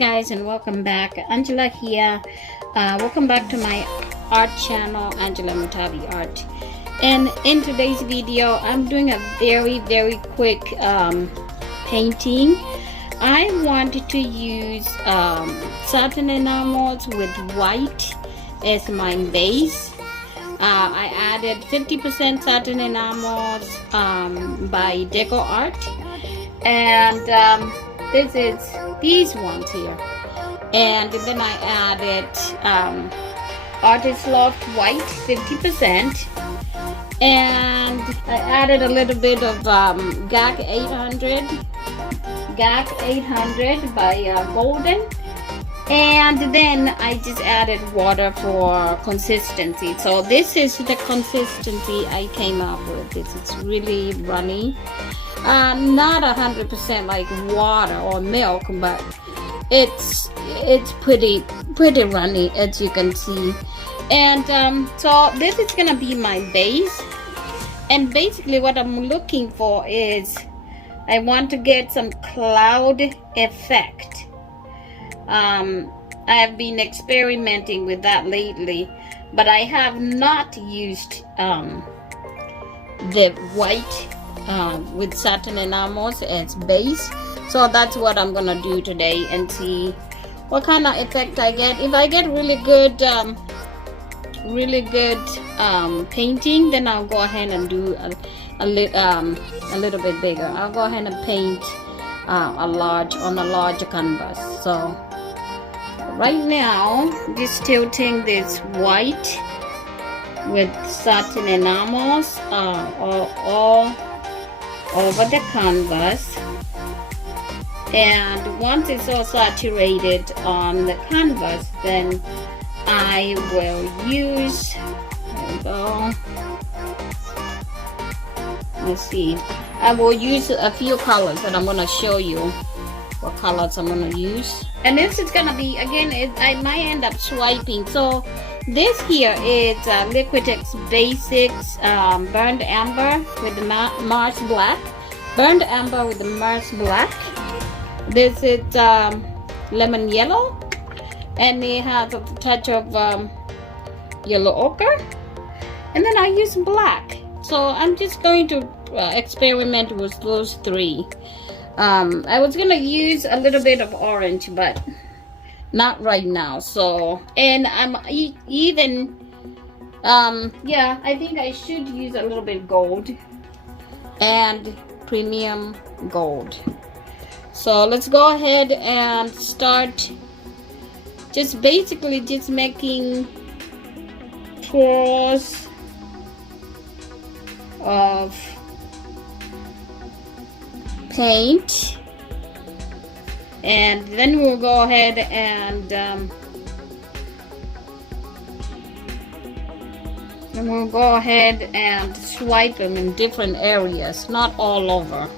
guys, and welcome back. Angela here. Welcome back to my art channel, Angela Mutavi Art. And in today's video, I'm doing a very quick painting. I wanted to use Satin Enamels with white as my base. I added 50% Satin Enamels by Deco Art, and this is these ones here, and then I added Artist Loft white 50%, and I added a little bit of GAC 800 by Golden, and then I just added water for consistency. So this is the consistency I came up with. This is really runny. Not 100% like water or milk, but it's pretty runny, as you can see. And so this is gonna be my base, and basically what I'm looking for is I want to get some cloud effect. I've been experimenting with that lately, but I have not used the white with Satin Enamels as base. So that's what I'm gonna do today and see what kind of effect I get. If I get really good painting, then I'll go ahead and do a little bit bigger. I'll go ahead and paint on a larger canvas. So right now, just tilting this white with Satin Enamels all over the canvas, and once it's all saturated on the canvas, then I will use, there we go, let's see, I will use a few colors, and I'm going to show you what colors I'm going to use. And this is going to be, again, I might end up swiping. So this here is Liquitex Basics Burned Amber with the Mars Black. Burned Amber with the Mars Black. This is Lemon Yellow. And it has a touch of yellow ochre. And then I use black. So I'm just going to experiment with those three. I was going to use a little bit of orange, but not right now. So, and I'm even yeah, I think I should use a little bit gold and premium gold. So let's go ahead and start just basically just making pours of paint, and then we'll go ahead and swipe them in different areas, not all over.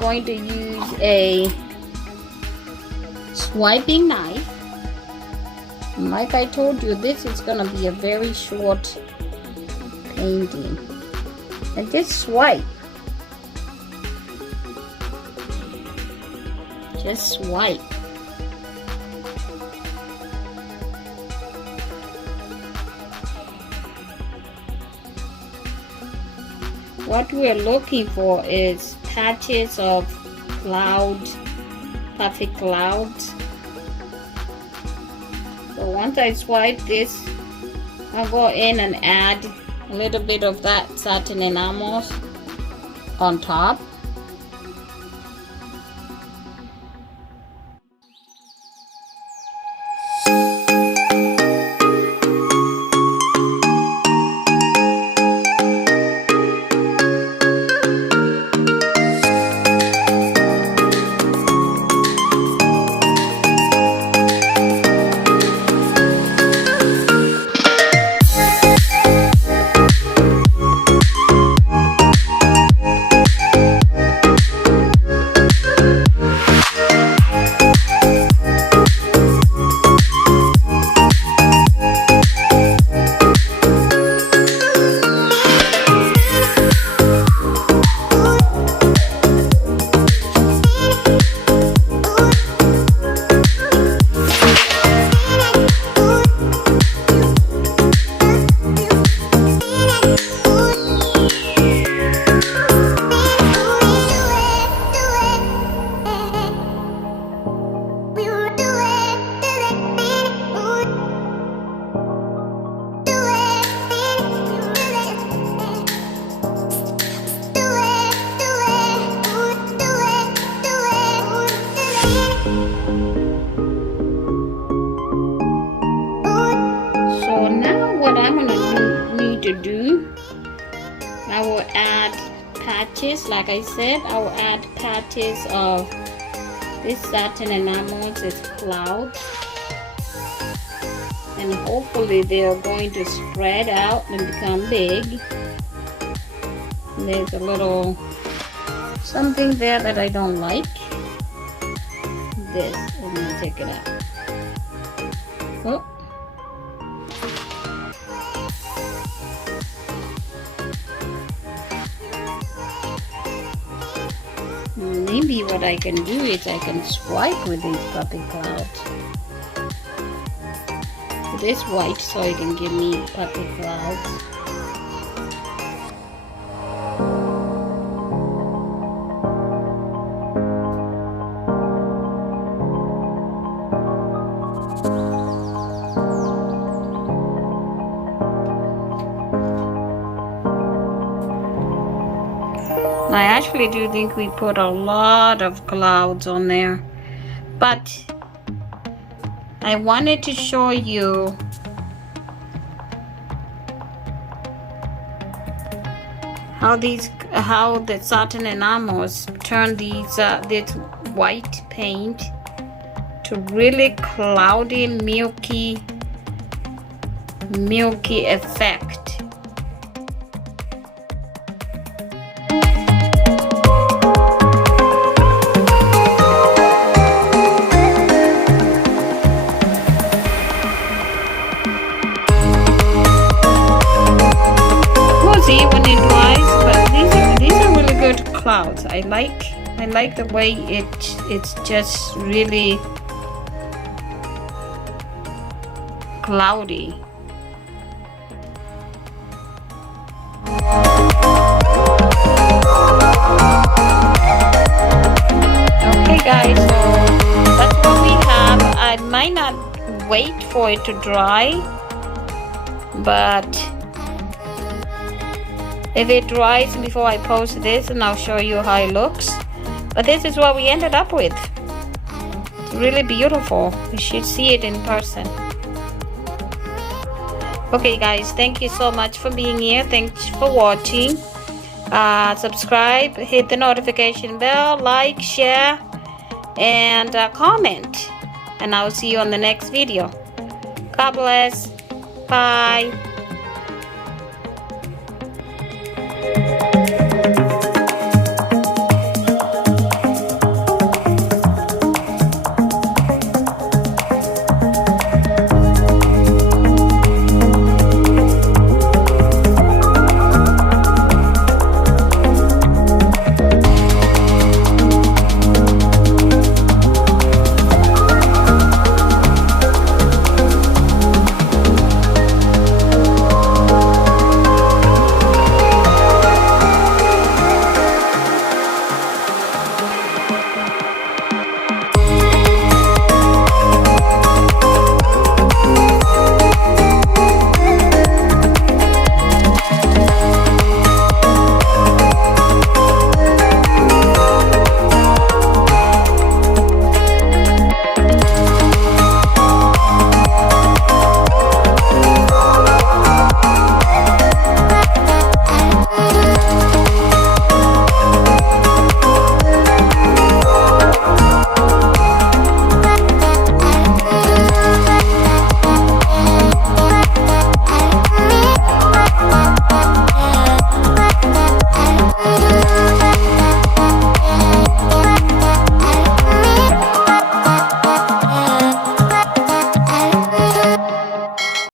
Going to use a swiping knife. Like I told you, this is going to be a very short painting, and just swipe, What we're looking for is patches of clouds, perfect clouds. So once I swipe this, I'll go in and add a little bit of that Satin Enamels on top. to do, I will add patches. Like I said, I will add patches of this Satin Enamels. It's cloud, and hopefully they are going to spread out and become big. There's a little something there that I don't like. This, I'm gonna take it out. Oh. Maybe what I can do is I can swipe with these puppy clouds. This white so it can give me puppy clouds. I actually do think we put a lot of clouds on there, but I wanted to show you how the Satin Enamels turn this white paint to really cloudy, milky effect. See when it dries, but these are really good clouds. I like the way it's just really cloudy. Okay guys, so that's what we have. I might not wait for it to dry, but if it dries before I post this, and I'll show you how it looks. But this is what we ended up with. It's really beautiful. You should see it in person. Okay guys, thank you so much for being here. Thanks for watching. Subscribe, hit the notification bell, like, share, and comment. And I'll see you on the next video. God bless. Bye.